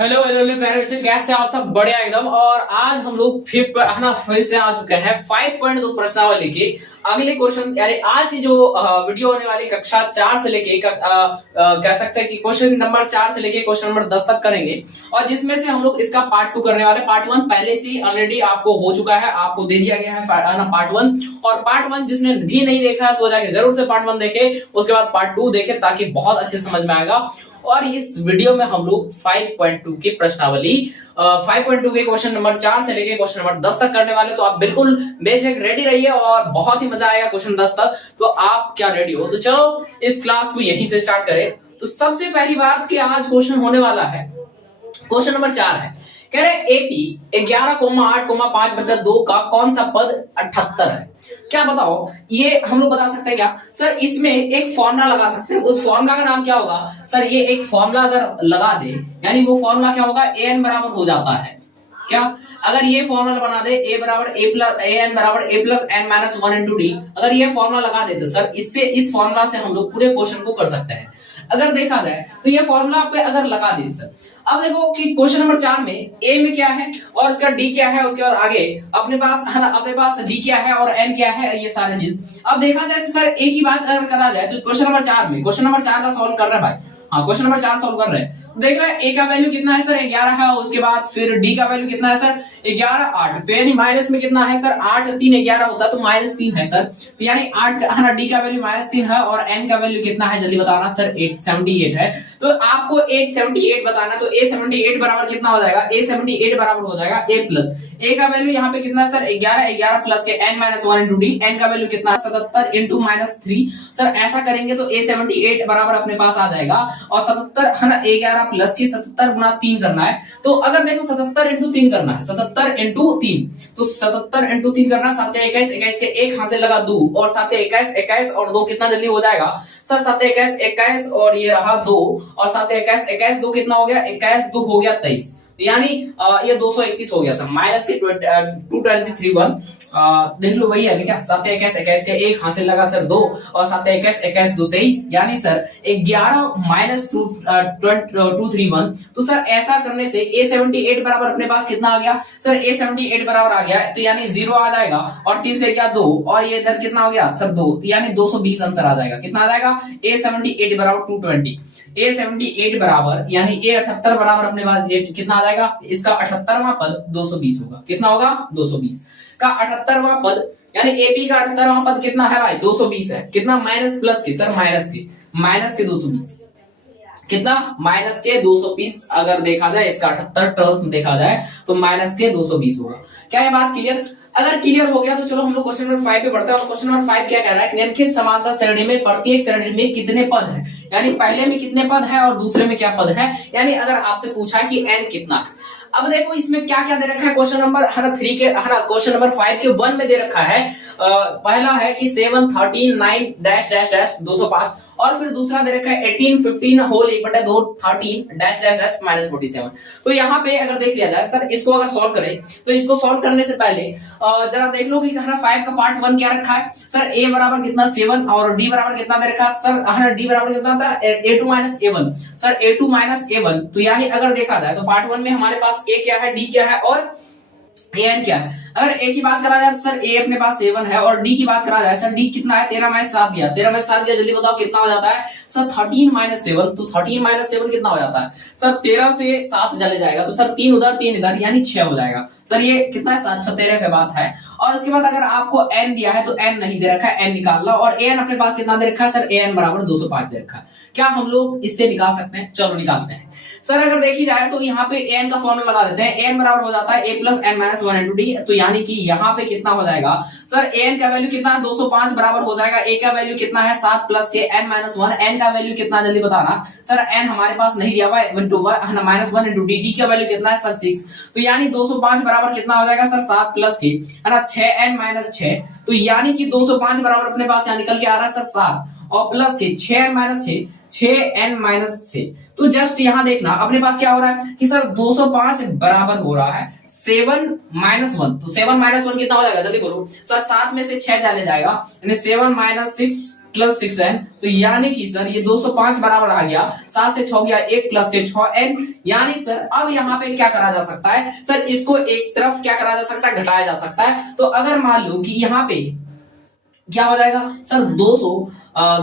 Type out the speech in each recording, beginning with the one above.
Hello hello hello प्यारे बच्चे, कैसे आप सब? बढ़िया एकदम। और आज हम लोग फिर से आ चुके हैं 5.2 प्रश्नावली के अगले क्वेश्चन, यानी आज की जो वीडियो होने वाली कक्षा 4 से लेके कह सकते हैं कि क्वेश्चन नंबर 4 से लेके क्वेश्चन नंबर 10 तक करेंगे। और जिसमें से हम लोग इसका पार्ट 2 करने वाले। पार्ट 1 पहले से ऑलरेडी आपको हो चुका है, आपको दे दिया गया है पार्ट 1। और पार्ट 1 जिसने भी नहीं देखा है तो जाके जरूर से पार्ट 1 देखे, उसके बाद पार्ट 2 देखे, ताकि बहुत अच्छे समझ में आएगा। और इस वीडियो में हम लोग 5.2 की प्रश्नावली 5.2 के क्वेश्चन नंबर 4 से लेके क्वेश्चन नंबर 10 तक करने वाले। तो आप बिल्कुल बेझिझक रेडी रहिए और बहुत ही मजा आएगा क्वेश्चन 10 तक। तो आप क्या रेडी हो? तो चलो इस क्लास को यहीं से स्टार्ट करें। तो सबसे पहली बात कि आज क्वेश्चन होने वाला है, क्वेश्चन नंबर 4 है, कह रहे एपी 11,8,5/2 का कौन सा पद 78 है? क्या बताओ, ये हम लोग बता सकते हैं क्या? सर इसमें एक फॉर्मूला लगा सकते हैं। उस फॉर्मूला का नाम क्या होगा? सर ये एक फॉर्मूला अगर लगा दे, यानी वो फॉर्मूला क्या होगा? an बराबर हो जाता है क्या? अगर ये फॉर्मूला बना दे a बराबर a प्लस an बराबर a plus n minus 1 into D, अगर ये फॉर्मूला लगा दे तो सर इससे इस फॉर्मूला से हम लोग पूरे क्वेश्चन को कर सकते हैं। अगर देखा जाए तो ये फॉर्मूला पे अगर लगा दे सर, अब देखो कि क्वेश्चन नंबर 4 में ए में क्या है और उसका डी क्या है, उसके बाद आगे अपने पास डी क्या है और एन क्या है, ये सारी चीज। अब देखा जाए तो सर ए की बात अगर करा जाए तो क्वेश्चन नंबर 4 में, क्वेश्चन नंबर 4 का सॉल्व कर रहे हैं भाई। हाँ, क्वेश्चन नंबर 4 सॉल्व कर रहे हैं। देख रहे हैं ए का वैल्यू कितना है सर? 11 है। उसके बाद फिर डी का वैल्यू कितना है सर? 11 8। तो यानी माइनस में कितना है सर? 8 3 11 होता है तो -3 है सर। तो यानी 8 है ना, डी का वैल्यू -3 है और एन का वैल्यू कितना है जल्दी बताना सर? 78 है। तो आपको 78 बताना है। तो a 78 बराबर कितना हो जाएगा? a 78 बराबर हो जाएगा a प्लस a का वैल्यू यहाँ पे कितना है सर? 11 प्लस के n minus 1 into D, N का वैल्यू कितना है? 77 इंटू -3। सर ऐसा करेंगे तो a 78 बराबर अपने पास आ जाएगा। और 77 है ना, 11 प्लस की 77 गुना 3 करना है। तो अगर देखो 77 इंटू 3 करना है, 77 इंटू 3, तो 77 इंटू 3 करना, 7 21 21 के एक हाथ से लगा 2 और 7 21 21 और 2 कितना जल्दी हो जाएगा सर? 7 21 21 और ये रहा 2 और 7 21 21 2 कितना हो गया? 21 2 हो गया 23। यानी ये 231 हो गया सर। माइनस के 223 1 देख लो, वही है क्या? 7 21 21 के एक हाथ से लगा सर 2 और 7 21 21 2 23, यानी सर 11 माइनस 231। तो सर ऐसा करने से a 78 बराबर अपने पास कितना आ गया सर? a 78 बराबर आ गया, तो यानी 0 आ जाएगा और 3 से क्या 2 और ये इधर कितना हो गया सर? 2। तो यानी 220 आंसर आ जाएगा। कितना आ जाएगा? a 78 बराबर 220। a 78 बराबर यानी a 78 बराबर अपने पास कितना आ जाएगा? इसका 78वां पद 220 होगा। कितना होगा? 220 का 78वां पद, यानी एपी का 78वां पद कितना है भाई? 220 है। कितना? माइनस प्लस के सर, माइनस के 220। कितना? माइनस के 220। अगर देखा जाए इसका 78 टर्म देखा जाए तो माइनस के 220 होगा। क्या ये बात क्लियर? अगर क्लियर हो गया तो चलो हम लोग क्वेश्चन नंबर 5 पे बढ़ते हैं। और क्वेश्चन नंबर 5 क्या कह रहा है? निम्नलिखित समांतर श्रेणी में प्रत्येक श्रेणी में कितने पद हैं? यानी पहले में कितने पद है और दूसरे में क्या पद है। यानी अगर आपसे पूछा कि n कितना है, अब देखो इसमें क्या क्या दे रखा है। क्वेश्चन नंबर 3 के क्वेश्चन नंबर 5 के 1 में दे रखा है। पहला है कि 7 13 9 डैश डैश डैश 205 और फिर दूसरा दे रखा है 18 15 होल 1/2 13 डैश डैश डैश -47। तो यहाँ पे अगर देख लिया जाए सर, इसको अगर सॉल्व करें तो इसको सॉल्व करने से पहले जरा देख लो कि 5 का पार्ट 1 क्या रखा है सर? a बराबर कितना? 7 और d बराबर कितना दे रखा है सर? d बराबर कितना था? a2 minus a1 sir, a2 minus a1। तो यानी अगर देखा जाए तो पार्ट 1 में हमारे पास a क्या है, d क्या है और an क्या है। अगर a की बात करा जाए तो सर a अपने पास 7 है और d की बात करा जाए सर d कितना है? 13 माइनस 7 गया, 13 माइनस 7 गया, जल्दी बताओ कितना हो जाता है सर? 13 माइनस 7। तो 13 माइनस 7 कितना हो जाता है सर? 13 से 7 चले जाएगा तो सर 3 उधर 3 इधर, यानी 6 हो जाएगा सर। ये कितना है? 7 13 के बात है। और उसके बाद अगर आपको n दिया है तो n नहीं दे रखा है, n निकाल लो। और an अपने पास कितना दे रखा है सर? an बराबर 205 दे रखा है। क्या हम लोग इससे निकाल सकते हैं? चलो निकालते हैं सर। अगर देखी जाए तो यहाँ पे an का फॉर्मूला लगा देते हैं। an बराबर हो जाता है a plus n minus 1 into D. तो यानी कि यहाँ पे कितना हो जाएगा सर? an का वैल्यू कितना? 205 बराबर हो जाएगा। a का वैल्यू कितना है? 7 प्लस के n माइनस 1। n का वैल्यू कितना जल्दी बताना सर? n हमारे पास नहीं दिया हुआ है, माइनस 1 इंटू डी। का वैल्यू कितना है सर? 6। तो यानी 205 बराबर कितना हो जाएगा सर? 7 प्लस के है ना 6n माइनस 6। तो यानी कि 205 बराबर अपने पास यहाँ निकल के आ रहा है सर 7 और प्लस के 6n माइनस 6 6n माइनस 6। तो जस्ट यहां देखना अपने पास क्या हो रहा है कि सर 205 बराबर हो रहा है 7 माइनस 1। तो 7 माइनस 1 कितना हो जाएगा जल्दी बोलो सर? 7 में से 6 चले जाएगा यानी 7 माइनस 6 प्लस 6n, तो यानी कि सर ये 205 बराबर आ गया, 7 से 6 गया 1 प्लस के 6n, यानी सर अब यहाँ पे क्या करा जा सकता है सर, इसको एक तरफ क्या करा जा सकता है, घटाया जा सकता है। तो अगर मान लो कि यहाँ पे क्या हो जाएगा सर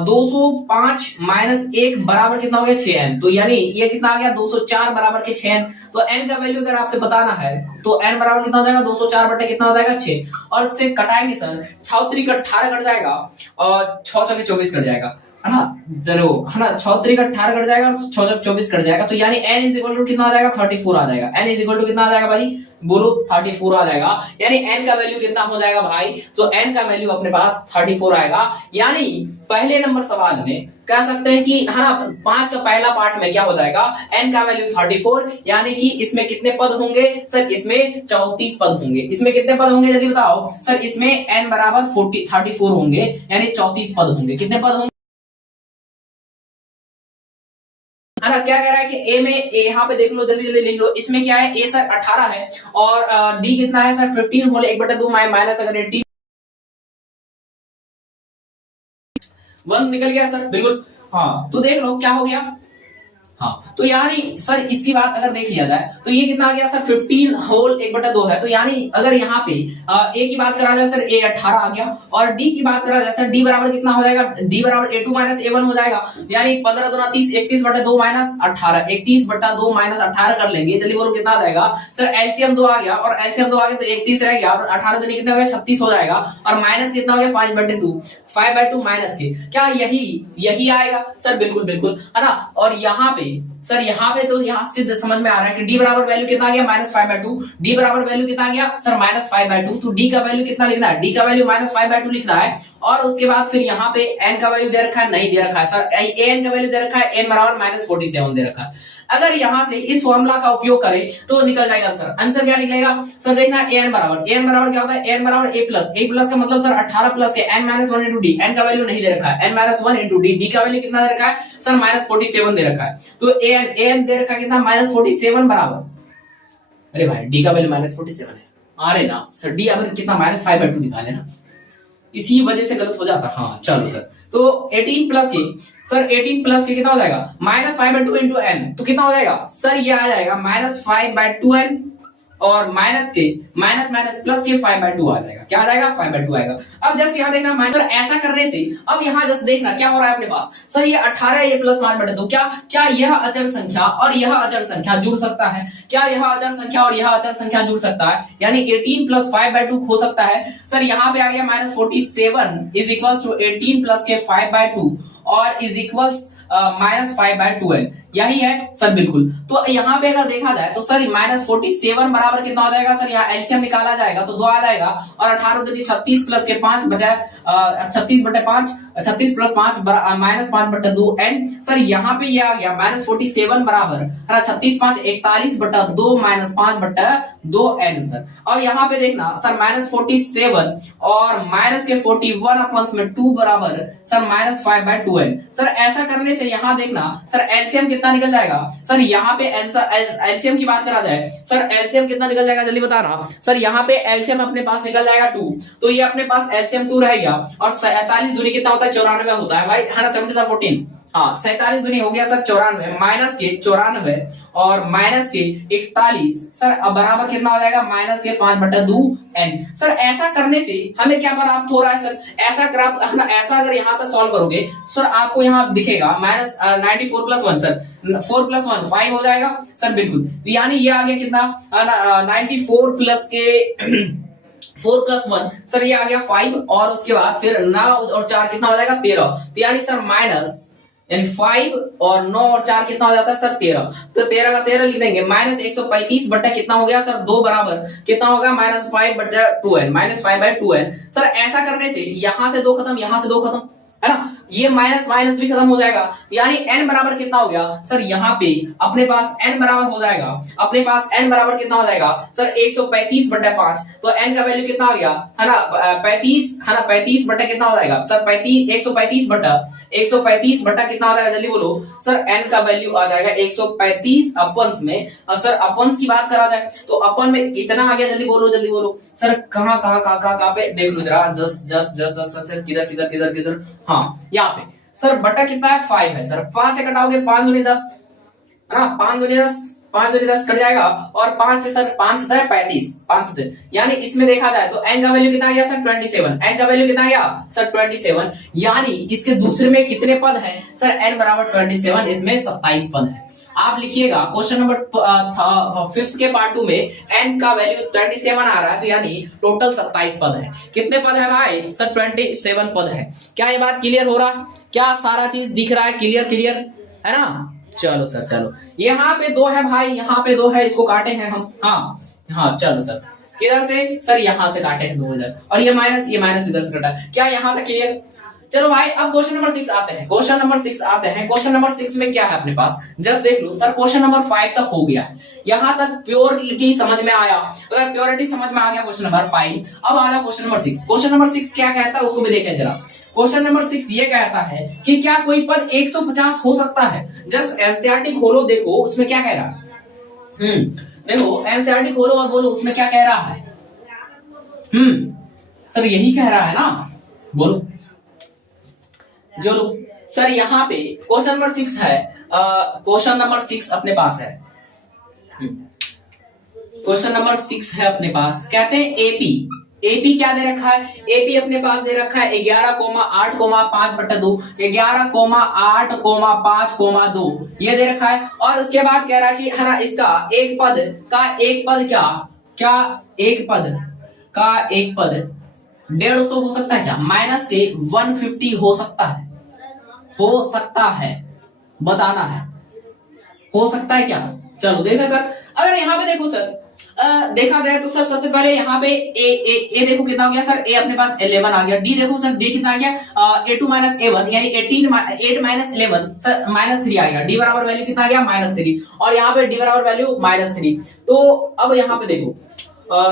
205 माइनस 1 बराबर कितना हो गया 6n, तो यानी ये कितना आ गया 204 बराबर के 6n। तो n का वैल्यू अगर आपसे बताना है तो n बराबर कितना हो जाएगा 204 बटे कितना हो जाएगा 6, और से कटाएंगे सर 6 त्रिक 18 कट जाएगा और 6 चौके 24 कट जाएगा, है ना, चलो है ना, 6 त्रिक 18 कट जाएगा और 6 चौके 24 कट जाएगा, तो यानी n इज इक्वल टू कितना आ जाएगा 34 आ जाएगा। n इज इक्वल टू कितना आ जाएगा भाई, बोलो 34 आ जाएगा, यानी n का वैल्यू कितना हो जाएगा भाई, तो n का वैल्यू अपने पास 34 आएगा। यानी पहले नंबर सवाल में कह सकते हैं कि है ना 5 का पहला पार्ट में क्या हो जाएगा, n का वैल्यू 34, यानी कि इसमें कितने पद होंगे सर, इसमें 34 पद होंगे। इसमें कितने पद होंगे जल्दी बताओ सर, इसमें n बराबर 34 होंगे, यानी 34 पद होंगे। कितने पद होंगे, है ना, क्या कह रहा है कि ए में यहाँ पे देख लो, जल्दी जल्दी लिख लो, इसमें क्या है, ए सर 18 है और डी कितना है सर 15 होल 1/2 माइनस अगर 18 1 निकल गया सर, बिल्कुल हाँ, तो देख लो क्या हो गया, हाँ, तो यानी सर इसकी बात अगर देख लिया जाए तो ये कितना आ गया सर 15 होल 1/2 है, तो यानी अगर यहाँ पे ए की बात करा जाए सर ए 18 आ गया, और डी की बात करा जाए सर डी बराबर कितना हो जाएगा, डी बराबर a2 माइनस a1 हो जाएगा, यानी 15 दूना 30 31/2 माइनस 18 31/2 माइनस 18 कर लेंगे, जल्दी बोलो कितना आ जाएगा सर, एलसीएम 2 आ गया, और एलसीएम 2 आ गया तो 31 रह गया, और 18 दूनी कितना हो गया 36 हो जाएगा, और माइनस कितना हो गया 5/2 माइनस के, क्या यही आएगा सर, बिल्कुल बिल्कुल, है ना। और यहाँ पे सर, यहाँ पे तो यहाँ सिद्ध समझ में आ रहा है कि डी बराबर वैल्यू कितना आ गया -5/2, डी बराबर वैल्यू कितना आ गया सर -5/2, तो डी का वैल्यू कितना लिखना है, डी का वैल्यू -5/2 लिखना है, और उसके बाद फिर यहाँ पे n का वैल्यू दे रखा है, नहीं दे रखा है सर, an का वैल्यू दे रखा है, n बराबर -47 दे रखा है। अगर यहाँ से इस फॉर्मूला का उपयोग करें तो निकल जाएगा आंसर। आंसर क्या निकलेगा सर, देखना an बराबर क्या होता है, n बराबर a प्लस का मतलब सर 18 प्लस के n -1 इंटू डी, n का वैल्यू नहीं दे रखा है, n -1 इंटू डी, डी का वैल्यू कितना दे रखा है सर -47 दे रखा है, तो an दे रखा है कितना -47 बराबर, अरे भाई डी का वैल्यू -47 है, अरे ना सर डी अगर कितना -5/2 निकाले ना, इसी वजह से गलत हो जाता। हाँ चलो सर, तो 18 प्लस के सर 18 प्लस के कितना हो जाएगा -5/2 इंटू n, तो कितना हो जाएगा सर, ये आ जाएगा -5/2n, और माइनस के माइनस प्लस के 5/2 आ जाएगा, क्या आ जाएगा 5/2 आएगा। अब जस्ट यहाँ देखना माइनस, ऐसा करने से अब यहाँ जस्ट देखना क्या हो रहा है अपने पास सर, ये 18 ये प्लस 5/2, क्या यह अचर संख्या और यह अचर संख्या जुड़ सकता है, क्या यह अचर संख्या और यह अचर संख्या जुड़ सकता है, यानी 18 प्लस 5/2 हो सकता है सर, यहाँ पे आ गया -47 इज इक्वल टू 18 प्लस के 5/2 और इज इक्वल -5/2n, यही है सर, बिल्कुल। तो यहाँ पे अगर देखा जाए तो सर -47 बराबर कितना हो जाएगा सर, यहाँ एलसीएम निकाला जाएगा तो 2 आ जाएगा, और 18 दूनी 36 प्लस के 5 बटे 36 प्लस 5 -5/2 n, सर यहाँ पे ये आ गया -47 बराबर है ना 36 5 41/2 -5/2 n सर। और यहाँ पे देखना सर -47 और माइनस के 41/2 बराबर सर -5/2n, सर ऐसा करने से यहाँ देखना सर एलसीएम कितना निकल जाएगा सर, यहाँ पे एलसीएम की बात करा जाए सर, एलसीएम कितना निकल जाएगा जल्दी बताना सर, यहाँ पे एलसीएम अपने पास निकल जाएगा 2, तो ये अपने पास एलसीएम 2 रहेगा, और 47 दूनी कितना होता है 94 होता है भाई, है ना, 70 14, हाँ 47 दूनी हो गया सर 94, माइनस के 94 और माइनस के 41 सर, अब बराबर कितना हो जाएगा -5/2 n। सर ऐसा करने से हमें क्या प्राप्त हो रहा है सर, ऐसा अगर यहाँ तक सॉल्व करोगे सर, आपको यहाँ दिखेगा -94 प्लस 1 सर, 4 प्लस 1 5 हो जाएगा सर, बिल्कुल। तो यानी ये आ गया कितना 94 प्लस के 4 प्लस 1 सर, ये आ गया 5, और उसके बाद फिर 9 और 4 कितना हो जाएगा 13, तो यानी सर माइनस यानी 5 और 9 और 4 कितना हो जाता है सर 13, तो 13 का 13 लिख देंगे, -135 बट्टा कितना हो गया सर 2 बराबर कितना होगा -5/2n, -5/2n। सर ऐसा करने से यहाँ से 2 खत्म, यहाँ से 2 खत्म, है ना, ये माइनस भी खत्म हो जाएगा, यानी n बराबर कितना हो गया सर, यहाँ पे अपने पास n बराबर हो जाएगा, अपने पास n बराबर कितना हो जाएगा सर 135/5, तो n का वैल्यू कितना हो गया है ना 35, है ना 35 बट्टा कितना हो जाएगा सर 135 बट्टा कितना हो जाएगा जल्दी बोलो सर, n का वैल्यू आ जाएगा 135 अपन्स में, और सर अपन्स की बात करा जाए तो अपन में कितना आ गया जल्दी बोलो सर, कहाँ पे देख लो जरा, जस्ट किधर, हाँ यहाँ पे सर बटा कितना है 5 है सर, 5 से कटाओगे 5 दूनी 10 है ना, 5 दूनी 10, 5 दूनी 10 कट जाएगा और 5 से सर 5 से 35, 5 से यानी इसमें देखा जाए तो n का वैल्यू कितना आ गया सर 27, n का वैल्यू कितना आ गया सर 27, यानी इसके दूसरे में कितने पद हैं सर n बराबर 27, इसमें 27 पद है। आप लिखिएगा क्वेश्चन नंबर 5 के पार्ट 2 में n का वैल्यू 27 आ रहा है, तो यानी टोटल 27 पद है। कितने पद है भाई सर 27 पद है। क्या ये बात क्लियर हो रहा, क्या सारा चीज दिख रहा है, क्लियर है ना। चलो सर चलो, यहाँ पे 2 है भाई, यहाँ पे 2 है, इसको काटे हैं हम, हाँ चलो सर, किधर से सर यहाँ से काटे हैं 2 इधर, और ये माइनस इधर से कटा। क्या यहाँ तक क्लियर। चलो भाई अब क्वेश्चन नंबर 6 आते हैं, क्वेश्चन नंबर 6 में क्या है अपने पास, जस्ट देख लो सर। क्वेश्चन नंबर 5 तक हो गया है, यहाँ तक प्योरिटी समझ में आया, अगर प्योरिटी समझ में आ गया क्वेश्चन नंबर 5, अब आ जाओ क्वेश्चन नंबर 6। क्वेश्चन नंबर 6 क्या कहता है उसको भी देखें जरा। क्वेश्चन नंबर 6 ये कहता है कि क्या कोई पद 150 हो सकता है। जस्ट एनसीईआरटी खोलो, देखो उसमें क्या कह रहा है। देखो एनसीईआरटी खोलो और बोलो उसमें क्या कह रहा है। सर यही कह रहा है ना, बोलो। चलो सर यहाँ पे क्वेश्चन नंबर 6 है, क्वेश्चन नंबर 6 अपने पास है, क्वेश्चन नंबर 6 है अपने पास। कहते हैं एपी क्या दे रखा है, एपी अपने पास दे रखा है 11,8,5/2, 11,8,5,2 ये दे रखा है। और उसके बाद कह रहा है कि है ना इसका एक पद एक पद 150 हो सकता है क्या, माइनस से 150 हो सकता है, बताना है हो सकता है क्या। चलो देखा सर, अगर यहाँ पे देखो सर, देखा जाए तो सर सबसे पहले यहाँ पे ए देखो कितना हो गया सर, ए अपने पास 11 आ गया। डी देखो सर, डी कितना आ गया A2 - A1 यानी 8 - 11 सर -3 आ गया। डी बराबर वैल्यू कितना आ गया -3, और यहाँ पे डी बराबर वैल्यू -3। तो अब यहाँ पे देखो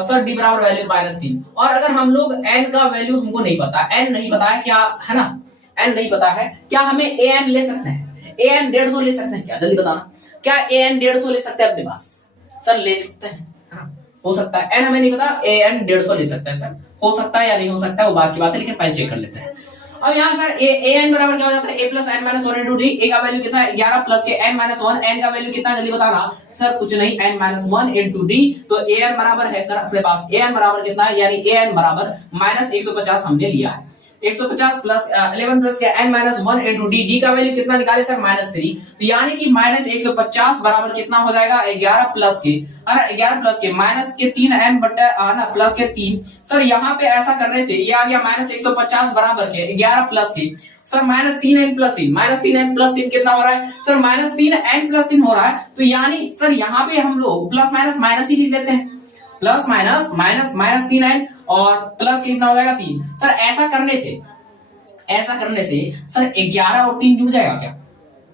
सर डी बराबर वैल्यू -3, और अगर हम लोग n का वैल्यू हमको नहीं पता, n नहीं पता है क्या, है ना, n नहीं पता है, क्या हमें an ले सकते हैं, an 150 ले सकते हैं क्या, जल्दी बताना। क्या an 150 ले सकते हैं अपने पास सर, ले सकते हैं, हो सकता है। n हमें नहीं पता, an 150 ले सकते हैं सर, हो सकता है या नहीं हो सकता है वो बात की बात है, लेकिन पहले चेक कर लेते हैं। अब यहाँ सर an बराबर क्या हो जाता है, a + n - 1 * d। a का वैल्यू कितना है 11 + के n - 1, n का वैल्यू कितना है जल्दी बताना सर, कुछ नहीं, n - 1 * d। तो an बराबर है सर अपने पास, an बराबर कितना है, यानी an बराबर -150 हमने लिया है। 150 + 11 + के n - 1 * d, d का वैल्यू कितना निकाले सर -3, तो यानी कि -150 बराबर कितना हो जाएगा 11 + के, है ना, 11 + के -3n बटा ना +3। सर यहाँ पे ऐसा करने से ये आ गया -150 बराबर के 11 + के सर -3n + 3 कितना हो रहा है सर, -3n + 3 हो रहा है। तो यानी सर यहाँ पे हम लोग प्लस माइनस ही लिख लेते हैं, प्लस -3n और प्लस कितना हो जाएगा 3। सर ऐसा करने से सर 11 और 3 जुड़ जाएगा क्या,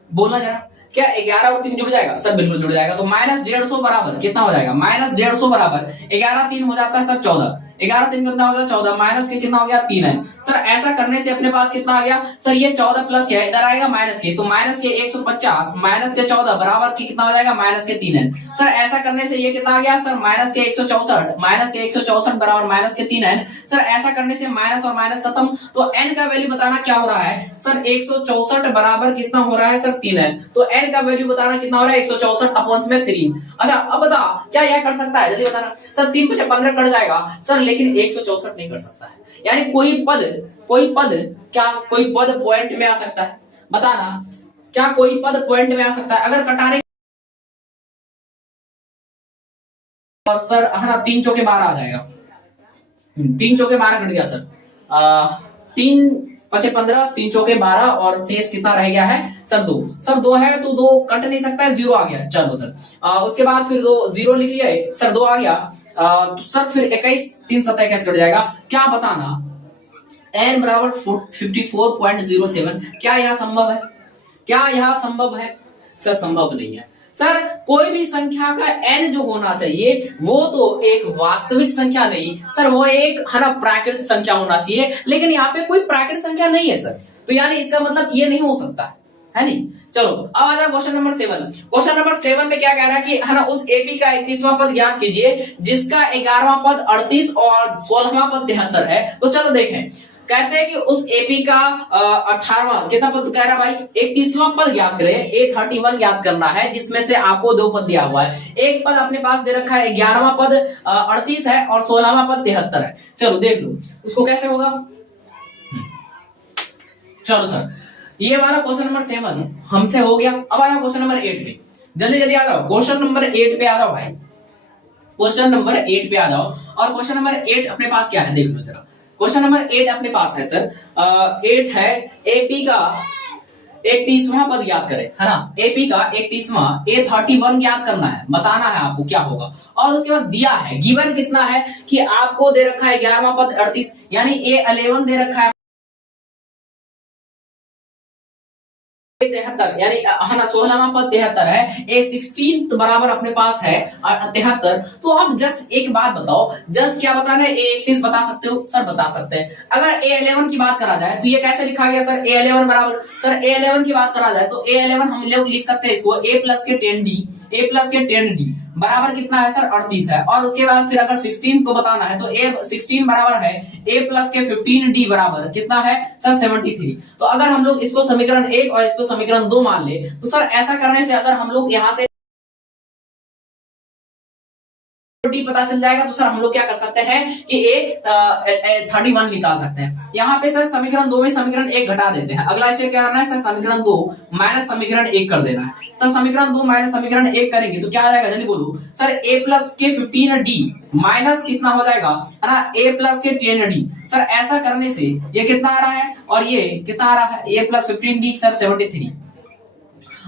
बोलना जरा, क्या 11 और 3 जुड़ जाएगा सर, बिल्कुल जुड़ जाएगा। तो -150 बराबर कितना हो जाएगा, -150 बराबर 11 3 हो जाता है सर 14, 11 3 कितना हो जाता है 14, माइनस के कितना हो गया 3 है। सर ऐसा करने से अपने पास कितना आ गया सर, ये 14 प्लस क्या है इधर आएगा माइनस के, तो माइनस के 150 माइनस के 14 बराबर की कितना हो जाएगा -3 है। सर ऐसा करने से ये कितना आ गया सर, माइनस के 164 बराबर -3 है। सर ऐसा करने से माइनस और माइनस खत्म, तो n का वैल्यू बताना क्या हो रहा है सर, 164 बराबर कितना हो रहा है सर 3 है। तो n का वैल्यू बताना कितना हो रहा है 164/3। अच्छा अब बता क्या यह कर सकता है, जल्दी बताना सर, 3 × 15 कट जाएगा सर, लेकिन 164 नहीं कर सकता है। यानी कोई पद क्या कोई पद पॉइंट में आ सकता है, बताना क्या कोई पद पॉइंट में आ सकता है। अगर कटाने और सर है ना 3 चौके 12 आ जाएगा, 3 चौके 12 कट गया सर, 3 × 5 = 15, 3 चौके 12 और शेष कितना रह गया है सर 2। सर 2 है तो 2 कट नहीं सकता है, 0 आ गया। चलो सर उसके बाद फिर 2 0 लिख लिया सर, 2 आ गया तो सर फिर 21 3 7 21 कट जाएगा। क्या बताना n बराबर 54.07, क्या यह संभव है, क्या यह संभव है सर, संभव नहीं है। सर कोई भी संख्या का n जो होना चाहिए वो तो एक वास्तविक संख्या नहीं सर, वो एक है ना प्राकृतिक संख्या होना चाहिए, लेकिन यहाँ पे कोई प्राकृतिक संख्या नहीं है सर, तो यानी इसका मतलब ये नहीं हो सकता है नहीं। चलो अब आ जाए क्वेश्चन नंबर 7। क्वेश्चन नंबर 7 में क्या कह रहा है कि है ना उस एपी का 31वां पद ज्ञात कीजिए जिसका 11वां पद 38 और 16वां पद 73 है। तो चलो देखें, कहते हैं कि उस एपी का 18वां कितना पद कह रहा भाई, 31वां पद ज्ञात करें, A31 ज्ञात करना है, जिसमें से आपको 2 पद दिया हुआ है। एक पद अपने पास दे रखा है 11वां पद 38 है और 16वां पद 73 है। चलो देख लो उसको कैसे होगा। चलो सर, ये हमारा क्वेश्चन नंबर 7 हमसे हो गया। अब आया क्वेश्चन नंबर 8 पे, जल्दी जल्दी आ जाओ। क्वेश्चन नंबर 8 पे आ जाओ भाई, क्वेश्चन नंबर 8 पे आ जाओ। और क्वेश्चन नंबर 8 अपने पास क्या है देख लो जरा। क्वेश्चन नंबर 8 अपने पास है सर 8 है एपी का 31वां पद ज्ञात करें, है ना। एपी का 31वां A31 ज्ञात करना है, बताना है आपको क्या होगा। और उसके बाद दिया है गिवन कितना है कि आपको दे रखा है 11वां पद 38, यानी A11 दे रखा है 73, यानी है ना 16वां पद 73 है। A16 बराबर अपने पास है 73। तो आप जस्ट एक बात बताओ, जस्ट क्या बताना है, A31 बता सकते हो सर? बता सकते हैं। अगर A11 की बात करा जाए तो ये कैसे लिखा गया सर, A11 बराबर, सर A11 की बात करा जाए तो A11 हम लोग लिख सकते हैं इसको A प्लस के 10D, A प्लस के 10D बराबर कितना है सर 38 है। और उसके बाद फिर अगर 16 को बताना है तो A16 बराबर है A प्लस के 15D बराबर कितना है सर 73। तो अगर हम लोग इसको समीकरण 1 और इसको समीकरण 2 मान ले तो सर ऐसा करने से अगर हम लोग यहाँ से डी पता चल जाएगा तो सर हम लोग क्या कर सकते हैं कि A31 निकाल सकते हैं। यहाँ पे सर समीकरण 2 में समीकरण 1 घटा देते हैं। अगला स्टेप क्या करना है सर, समीकरण 2 माइनस समीकरण 1 कर देना है। सर समीकरण 2 माइनस समीकरण 1 करेंगे तो क्या आ जाएगा जल्दी बोलो सर, A प्लस के 15D माइनस कितना हो जाएगा, है ना A प्लस के 10D। सर ऐसा करने से ये कितना आ रहा है और ये कितना आ रहा है, A प्लस 15D सर 73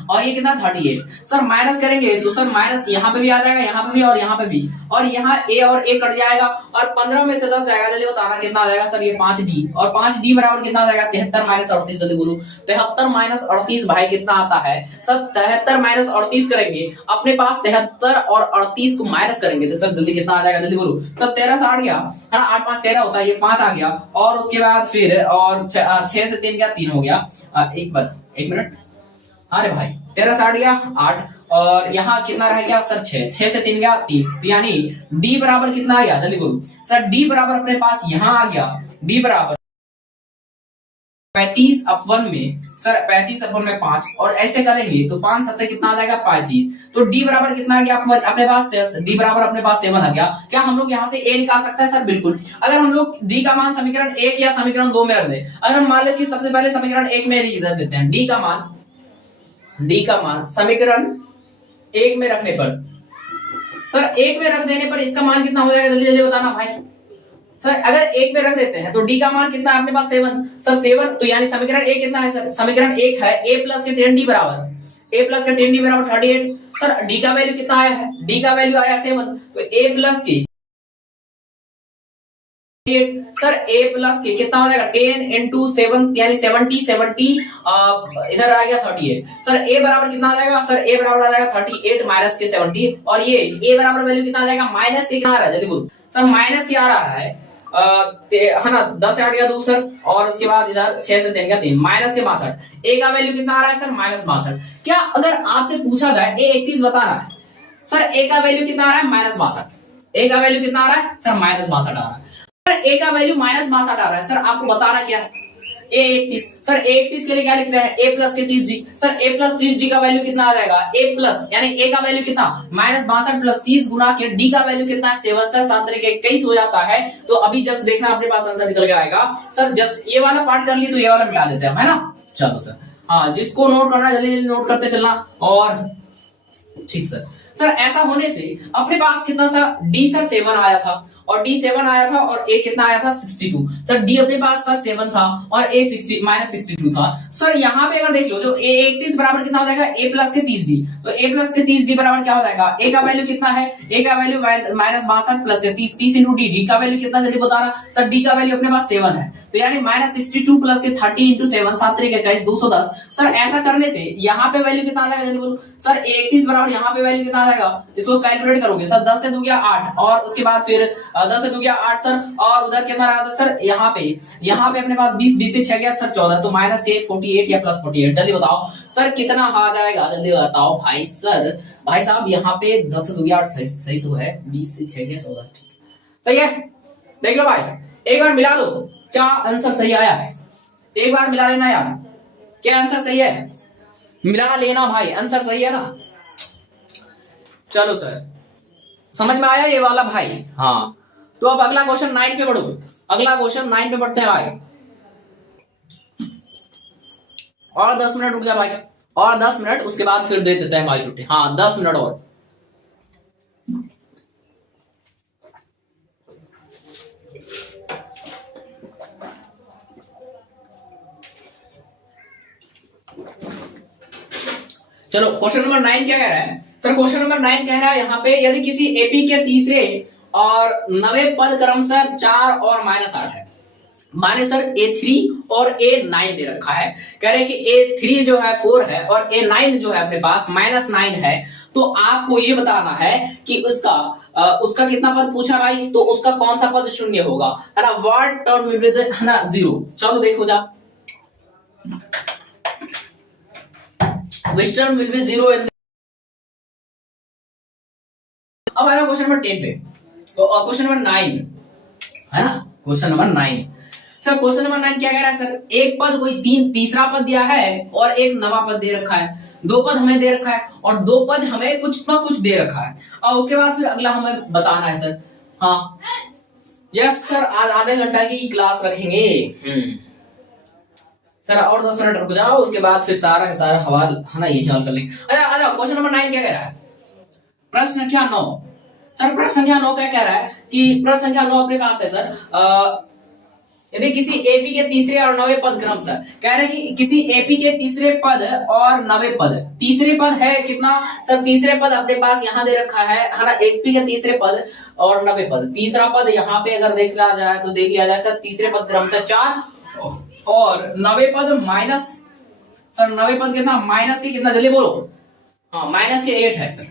और ये कितना 38। सर माइनस करेंगे तो सर माइनस यहाँ पे भी आ जाएगा, यहाँ पे भी और यहाँ पे भी, और यहाँ A और A कट जाएगा और 15 में से 10 जाएगा। जल्दी बताना कितना आ जाएगा सर, ये 5D और 5D बराबर कितना आ जाएगा 73 माइनस 38। जल्दी बोलो 73 माइनस 38 भाई कितना आता है सर, 73 माइनस 38 करेंगे अपने पास 73 और 38 को माइनस करेंगे तो सर जल्दी कितना आ जाएगा जल्दी बोलो सर, 13 से 8 गया है ना, 8 5 13 होता है, ये 5 आ गया और उसके बाद फिर और 6 से 3 गया 3 हो गया। एक मिनट, अरे भाई 13 से 8 गया 8 और यहाँ कितना रह गया सर 6 से 3 गया 3, तो यानी D बराबर कितना आ गया जल्दी बोलो सर, D बराबर अपने पास यहाँ आ गया, D बराबर 35/1 में सर 35/1 में 5 और ऐसे करेंगे तो 5 7 कितना आ जाएगा 35। तो D बराबर कितना आ गया अपने पास, D बराबर अपने पास 7 आ गया। क्या हम लोग यहाँ से A निकाल सकते हैं सर? बिल्कुल। अगर हम लोग D का मान समीकरण 1 या समीकरण 2 में रख दे, अगर हम मान लें कि सबसे पहले समीकरण 1 में रख देते हैं, D का मान समीकरण 1 में रखने पर सर 1 में रख देने पर इसका मान कितना हो जाएगा जल्दी जल्दी बताना भाई। सर अगर 1 में रख देते हैं तो D का मान कितना है अपने पास 7, सर 7, तो यानी समीकरण 1 कितना है सर, समीकरण 1 है A प्लस के 10D बराबर, A प्लस के 10D बराबर 38। सर D का वैल्यू कितना आया है, D का वैल्यू आया 7, तो A प्लस के सर A प्लस के कितना हो जाएगा 10 इंटू 7 यानी 70 इधर आ गया 38। सर A बराबर कितना आ जाएगा सर, A बराबर आ जाएगा 38 माइनस के 70 और ये A बराबर वैल्यू कितना आ जाएगा माइनस के कितना आ रहा है जल्दी बोलो सर, माइनस के आ रहा है ना, 10 से 8 गया 2 सर और उसके बाद इधर 6 से 3 गया 3, माइनस के 62। A का वैल्यू कितना आ रहा है सर माइनस 62। क्या अगर आपसे पूछा जाए A31 बता रहा है सर, A का वैल्यू कितना आ रहा है माइनस 62, A का वैल्यू कितना आ रहा है सर माइनस 62 आ रहा है। A का वैल्यू माइनस 62 आ रहा है सर, आपको बताना क्या है A31। सर A31 के लिए क्या लिखते हैं A प्लस के 30D। Sir A plus 30D का वैल्यू कितना आ जाएगा A प्लस यानी A का वैल्यू कितना माइनस 62 प्लस 30 गुना के D का वैल्यू कितना है 7 सर 7 तरीके 21 हो जाता है। तो अभी जस्ट देखना अपने पास आंसर निकल के आएगा सर। जस्ट ये वाला पार्ट कर ली तो ये वाला मिटा देते हैं, है ना। चलो सर, हाँ जिसको नोट करना जल्दी जल्दी नोट करते चलना। और ठीक सर ऐसा होने से अपने पास कितना सा D सर 7 आया था और D7 आया था और A कितना आया था 62। सर D अपने पास सर 7 था और A माइनस 62 था। सर यहाँ पे अगर देख लो जो A31 बराबर कितना हो जाएगा A प्लस के 30D, तो A प्लस के 30D बराबर क्या हो जाएगा, A का वैल्यू कितना है, A का value minus 62 plus 30 into D का वैल्यू कितना जल्दी बताना सर, D का वैल्यू अपने पास 7 है तो यानी माइनस 62 प्लस के 30 इंटू 7 7 तरीके 21 210। सर ऐसा करने से यहाँ पे वैल्यू कितना आ जाएगा जल्दी बोलो सर, A31 बराबर यहाँ पे वैल्यू कितना आ जाएगा, इसको कैलकुलेट करोगे सर 10 से 2 गया 8 और उसके बाद फिर 10 से 2 गया 8 सर और उधर कितना रहा था सर, यहाँ पे अपने पास 20 से 6 गया सर 14, तो माइनस के 48 या प्लस 48 जल्दी बताओ सर कितना आ जाएगा जल्दी बताओ भाई। सर भाई साहब यहाँ पे 10 से 2 गया 8 सही तो है, 20 से 6 गया 14 सही है। देख लो भाई एक बार मिला लो क्या आंसर सही आया है? एक बार मिला लेना यार, क्या आंसर सही है? मिला लेना भाई, आंसर सही है ना? चलो सर, समझ में आया ये वाला भाई? हाँ, तो अब अगला क्वेश्चन 9 पे बढ़ो। अगला क्वेश्चन 9 पे बढ़ते हैं भाई। और 10 मिनट रुक जा भाई, और 10 मिनट, उसके बाद फिर दे देते हैं भाई छुट्टी। हाँ 10 मिनट और। चलो क्वेश्चन नंबर 9 क्या कह रहा है सर? क्वेश्चन नंबर 9 कह रहा है यहाँ पे, यदि किसी एपी के तीसरे और 90 पद क्रमशः 4 और -8 है, माने सर A3 और A9 दे रखा है। कह रहे हैं कि A3 जो है 4 है और A9 जो है अपने पास -9 है, तो आपको ये बताना है कि उसका कितना पद पूछा भाई, तो उसका कौन सा पद शून्य होगा, है ना? व्हाट टर्म विल बी है ना 0। चलो देखो जा, which term will be 0 in। अब आ रहा क्वेश्चन नंबर 10 पे, तो क्वेश्चन नंबर 9 है ना, question number 9। Sir question number 9 क्या कह रहा है सर? एक पद कोई तीसरा पद दिया है और एक नवा पद दे रखा है, दो पद हमें दे रखा है और दो पद हमें कुछ ना कुछ दे रखा है, और उसके बाद फिर अगला हमें बताना है सर। हाँ यस सर, आज आधे घंटा की क्लास रखेंगे। सर और 10 मिनट रुक जाओ, उसके बाद फिर सारा का सारा हवाल है ना यही हल कर लेंगे। अच्छा क्वेश्चन नंबर 9 क्या कह रहा है? प्रश्न संख्या 9। सर प्रश्न संख्या 9 क्या कह रहा है कि प्रश्न संख्या 9 अपने पास है सर, यदि किसी एपी के तीसरे और 90 पद क्रमशः, कह रहे हैं कि किसी एपी के तीसरे पद और 90 पद, तीसरे पद है कितना सर? तीसरे पद अपने पास यहाँ दे रखा है ना, एपी के तीसरे पद और 90 पद। तीसरा पद यहाँ पे अगर देख लिया जाए तो देख लिया जाए सर, तीसरे पद क्रमशः 4 और 90 पद माइनस, सर 90 पद कितना? माइनस के कितना, जल्दी बोलो। हाँ माइनस के 8 है सर,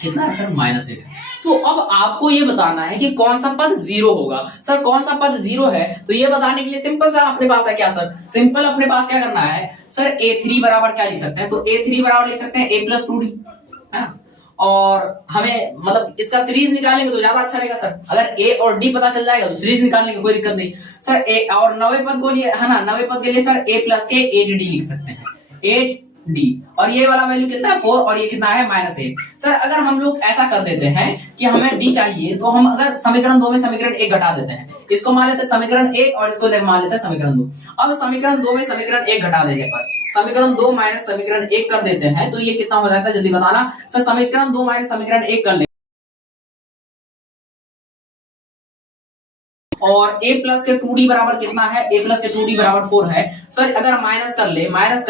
कितना है सर? -8 है। तो अब आपको ये बताना है कि कौन सा पद 0 होगा। सर कौन सा पद 0 है, तो ये बताने के लिए सिंपल सा अपने पास है क्या सर? सिंपल अपने पास क्या करना है सर? A3 बराबर क्या लिख सकते हैं? तो A3 बराबर लिख सकते हैं A+2D, है ना? और हमें मतलब इसका सीरीज निकालेंगे तो ज्यादा अच्छा रहेगा सर। अगर A और D पता चल जाएगा तो सीरीज निकालने की कोई दिक्कत नहीं सर। A और 90 पद को लिए है ना, 90 पद के लिए सर A+K 8D लिख सकते हैं, 8D। और ये वाला वैल्यू कितना है? 4, और ये कितना है? -8। सर अगर हम लोग ऐसा कर देते हैं कि हमें D चाहिए, तो हम अगर समीकरण 2 में समीकरण 1 घटा देते हैं, इसको मान लेते हैं समीकरण 1 और इसको मान लेते हैं समीकरण 2। अब समीकरण 2 में समीकरण 1 घटा देने पर समीकरण 2 माइनस समीकरण 1 कर देते हैं, तो ये कितना हो जाता है? जल्दी बताना सर। समीकरण 2 माइनस समीकरण 1 कर ले, और A+ के 2D बराबर कितना है? A+ के 2D बराबर 4 है सर। अगर माइनस कर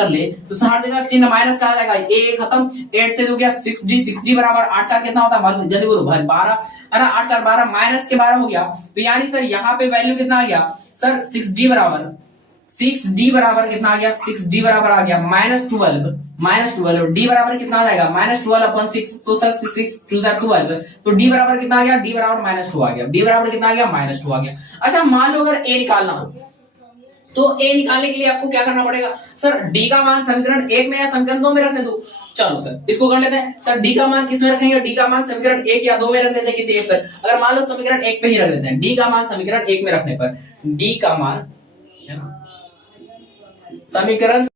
ले तो हर जगह चिन्ह माइनस का आ जाएगा, A खत्म, 8 से हो गया 6D, 6D बराबर 8 4 कितना होता है? जल्दी बोलो भाई, 12 है ना, 8 4 12, माइनस के 12 हो गया। तो यानी सर यहाँ पे वैल्यू कितना आ गया सर? 6D बराबर कितना आ गया? 6D बराबर आ गया -12, D बराबर कितना आ जाएगा? -12/6। तो सर 6 2 12, तो D बराबर कितना आ गया? D बराबर -2 आ गया। D बराबर कितना आ गया? -2 आ गया। अच्छा मान लो अगर A निकालना हो, तो A निकालने के लिए आपको क्या करना पड़ेगा सर? D का मान समीकरण 1 में या समीकरण 2 में रखने दो। चलो सर इसको कर लेते हैं सर। D का मान किस में रखेंगे? D का मान समीकरण 1 या 2 में रख देते हैं, किसी एक पर। अगर मान लो समीकरण 1 पे ही रख देते हैं, D का मान समीकरण 1 में रखने पर D का मान है ना समीकरण,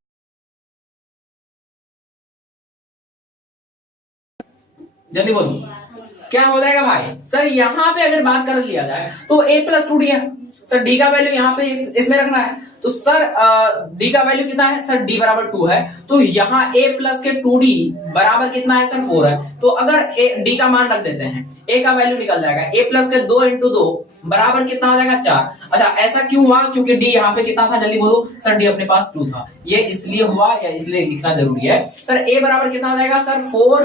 जल्दी बोलो क्या हो जाएगा भाई? सर यहाँ पे अगर बात कर लिया जाए तो A+2D है सर। D का वैल्यू यहाँ पे इसमें रखना है, तो सर D का वैल्यू कितना है सर? D बराबर 2 है, तो यहाँ A+ के 2D बराबर कितना है सर? 4 है। तो अगर D का मान रख देते हैं, A का वैल्यू निकल जाएगा, A+ के 2 × 2 बराबर कितना हो जाएगा? 4। अच्छा ऐसा क्यों हुआ? क्योंकि D यहाँ पे कितना था? जल्दी बोलो सर। D अपने पास 2 था, ये इसलिए हुआ या इसलिए लिखना जरूरी है सर। A बराबर कितना हो जाएगा सर? 4।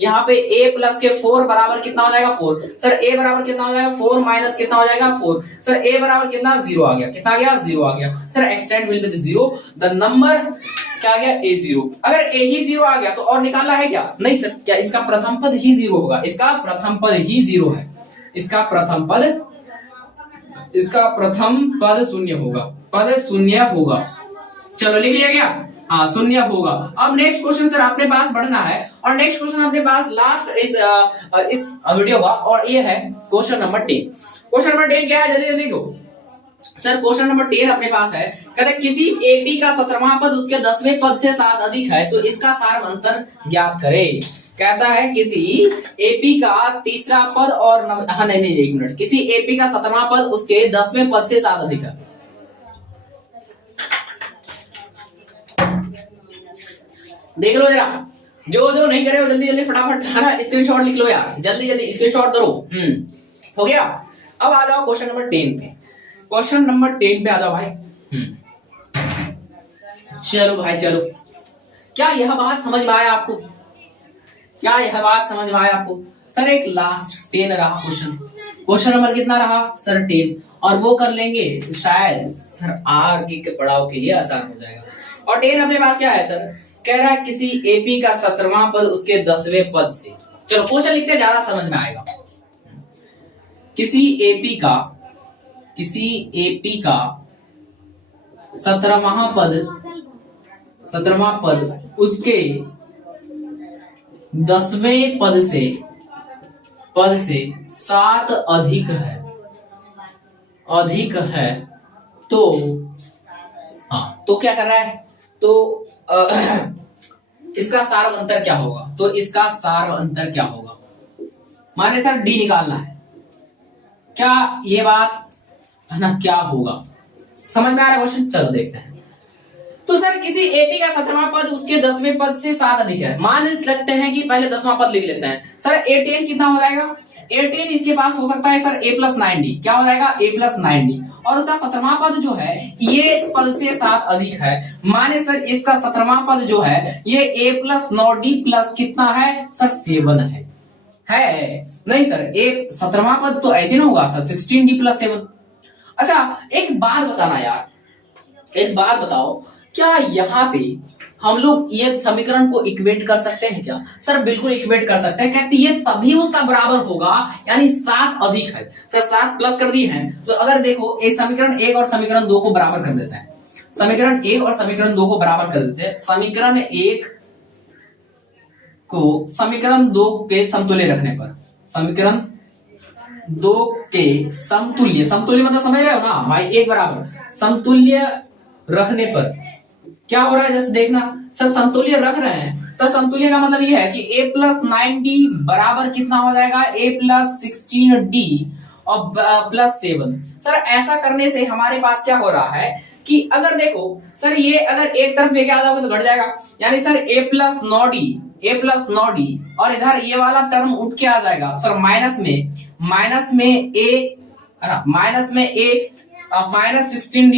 यहाँ पे A+ के 4 बराबर कितना हो जाएगा? 4। सर A बराबर कितना हो जाएगा? 4 माइनस कितना हो जाएगा? 4। सर A बराबर कितना? 0 आ गया। कितना आ गया? 0 आ गया sir. Extend will be 0, the number क्या आ गया? A0। अगर A ही 0 आ गया तो और निकालना है क्या? नहीं सर। क्या इसका प्रथम पद ही 0 होगा? इसका प्रथम पद ही 0 है, इसका प्रथम पद शून्य होगा, पद शून्य होगा। चलो लिख लिया गया? हाँ शून्य होगा। अब नेक्स्ट क्वेश्चन सर अपने पास बढ़ना है, और नेक्स्ट क्वेश्चन अपने पास लास्ट इस वीडियो का, और ये है क्वेश्चन नंबर 10। क्वेश्चन नंबर 10 क्या है? जल्दी जल्दी देखो। सर क्वेश्चन नंबर 10 अपने पास है, कहते हैं किसी एपी का 17वां पद उसके 10वें पद से 7 अधिक है तो इसका सार अंतर ज्ञात करे। कहता है किसी एपी का तीसरा पद और हाँ नहीं एक मिनट, किसी एपी का 17वां पद उसके 10वें पद से 7 अधिक है। देख लो जरा, जो नहीं करे वो जल्दी जल्दी फटाफट है ना स्क्रीनशॉट लिख लो यार, जल्दी जल्दी स्क्रीनशॉट करो। हो गया। अब आ जाओ क्वेश्चन नंबर 10 पे, क्वेश्चन नंबर 10 पे आ जाओ भाई। चलो भाई चलो, क्या यह बात समझ में आया आपको? क्या यह बात समझ में आया आपको? सर एक लास्ट 10 रहा क्वेश्चन, क्वेश्चन नंबर कितना रहा सर 10, और वो कर लेंगे तो शायद सर आगे के पड़ाव के लिए आसान हो जाएगा। और 10 अपने पास क्या है सर, कह रहा है किसी एपी का 17वां पद उसके 10वें पद से। चलो क्वेश्चन लिखते ज्यादा समझ में आएगा। किसी एपी का 17वां पद उसके 10वें पद से 7 अधिक है तो हाँ, तो क्या कर रहा है, तो इसका सार अंतर क्या होगा? तो इसका सार अंतर क्या होगा? माने सर डी निकालना है, क्या ये बात है ना, क्या होगा? समझ में आ रहा है क्वेश्चन? चलो देखते हैं। तो सर किसी एपी का 17वां पद उसके 10वें पद से 7 अधिक है, मान लगते हैं कि पहले 10वां पद लिख लेते हैं। सर A10 कितना हो जाएगा? A10 इसके पास हो सकता है सर A+9D, क्या हो जाएगा A+9D, और उसका 17वां पद जो है ये इस पद से 7 अधिक है, माने सर इसका 17वां पद जो है ये A+9D प्लस कितना है सर 7 है नहीं सर, 17वां पद तो ऐसे ना होगा सर 16D+7। अच्छा एक बात बताना यार, एक बात बताओ, क्या यहाँ पे हम लोग ये समीकरण को इक्वेट कर सकते हैं क्या? सर बिल्कुल इक्वेट कर सकते हैं, कहते ये तभी उसका बराबर होगा, यानी 7 अधिक है सर, 7 प्लस कर दिए हैं तो अगर देखो इस समीकरण 1 और समीकरण 2 को बराबर कर देते हैं, समीकरण 1 और समीकरण 2 को बराबर कर देते हैं, समीकरण 1 को समीकरण 2 के समतुल्य रखने पर, समीकरण 2 के समतुल्य, समतुल्य मतलब समझ रहे हो ना भाई, एक बराबर समतुल्य रखने पर क्या हो रहा है जैसे देखना सर, समतुल्य रख रहे हैं सर, समतुल्य का मतलब ये है कि A+9D बराबर कितना हो जाएगा A+16D और +7। सर ऐसा करने से हमारे पास क्या हो रहा है कि अगर देखो सर ये अगर एक तरफ लेके आ जाओगे तो घट जाएगा, यानी सर A+9D और इधर ये वाला टर्म उठ के आ जाएगा सर माइनस में A -16D,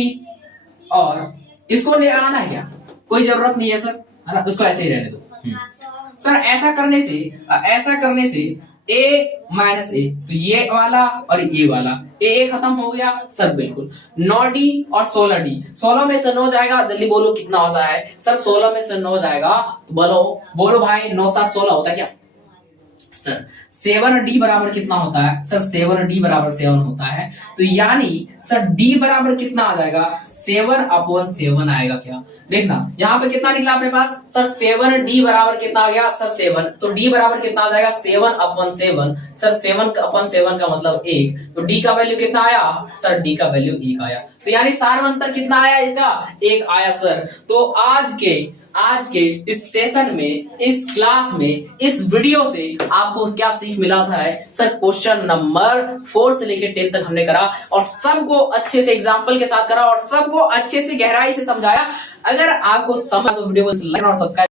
और इसको ले आना है क्या? कोई जरूरत नहीं है सर, है ना, उसको ऐसे ही रहने दो। सर ऐसा करने से A-A, तो ये वाला और ये वाला A खत्म हो गया सर, बिल्कुल 9D और 16D, 16 में से 9 जाएगा, जल्दी बोलो कितना होता है सर? 16 में से 9 जाएगा तो बोलो भाई, 9 7 16 होता है क्या सर? 7D बराबर कितना होता है सर? 7D बराबर 7 होता है, तो यानी सर D बराबर कितना आ जाएगा? 7/7 आएगा क्या? देखना यहाँ पे कितना निकला अपने पास सर, 7D बराबर कितना आ गया सर 7, तो D बराबर कितना आ जाएगा 7/7 सर, 7/7 का मतलब 1, तो D का वैल्यू कितना आया सर? D का वैल्यू 1 आया, तो यानी सार अंतर कितना आया इसका? 1 आया सर। तो आज के इस सेशन में, इस क्लास में, इस वीडियो से आपको क्या सीख मिला था है सर? क्वेश्चन नंबर 4 से लेकर 10 तक हमने करा और सबको अच्छे से एग्जांपल के साथ करा और सबको अच्छे से गहराई से समझाया। अगर आपको समझ तो वीडियो को लाइक और सब्सक्राइब